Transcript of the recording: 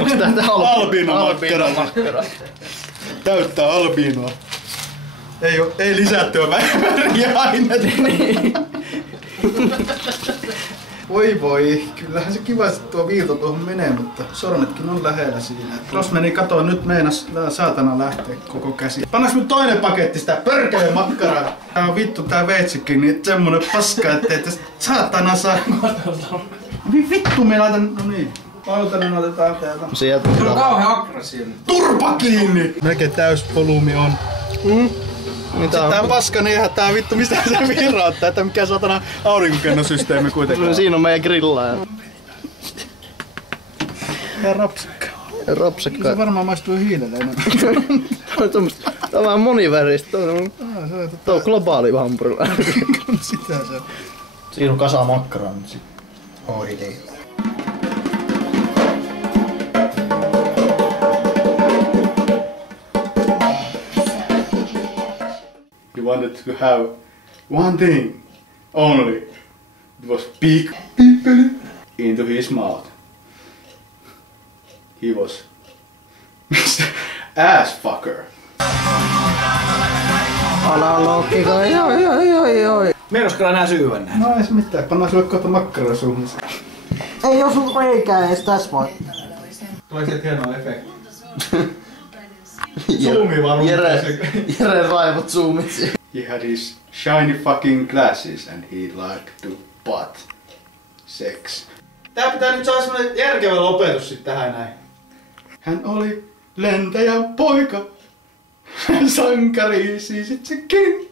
Onks tää albino-makkara? Täyttää albinoa. Ei lisättyä väriainetta. Voi, kyllähän se kiva, että tuo viilto tuohon menee, mutta sormetkin on lähellä siinä. Jos meni katoa, nyt meinas saatana lähteä koko käsi. Pannaan nyt toinen paketti sitä pörkeleen makkaraa. Tää on vittu tää veitsikin, niin semmonen paska, ettei tästä saatana saa. Vittu me laitan, no niin. Pautanen otetaan täältä. Se on kauhean aggressiivinen. Turpa kiinni! Melkein täys volyymi on. Mitä tää paska, niin eihän tää vittu mistä se virrauttaa, että mikä satana aurinkokennosysteemi kuitenkaan. No siinä on meidän grillaaja. Ja rapsakka. Rapsakka. Se varmaan maistuu hiilelle enemmän. Tää on vähän moniväristä. Tää on globaali hampurilla. Sitä se. Siinä on kasa makkaraa nyt sit. Oileilla. He wanted to have one thing only. It was big into his mouth. He was Mr. Ass fucker. Ala lokkiko, joi. Meinasko kyllä nää syyvän? No ei se mitään, pannaan sulle kohta makkaraa suuhun. Ei osu reikää edes tässä voi. Tulee sieltä hienoa efekti. Zoomi vaan Jere raivot zoomit siihen. He had his shiny fucking glasses and he liked to butt sex. Tää pitää nyt saada semmonen järkevä lopetus sit tähän näin. Hän oli lentäjä poika. Sankari siis itsekin.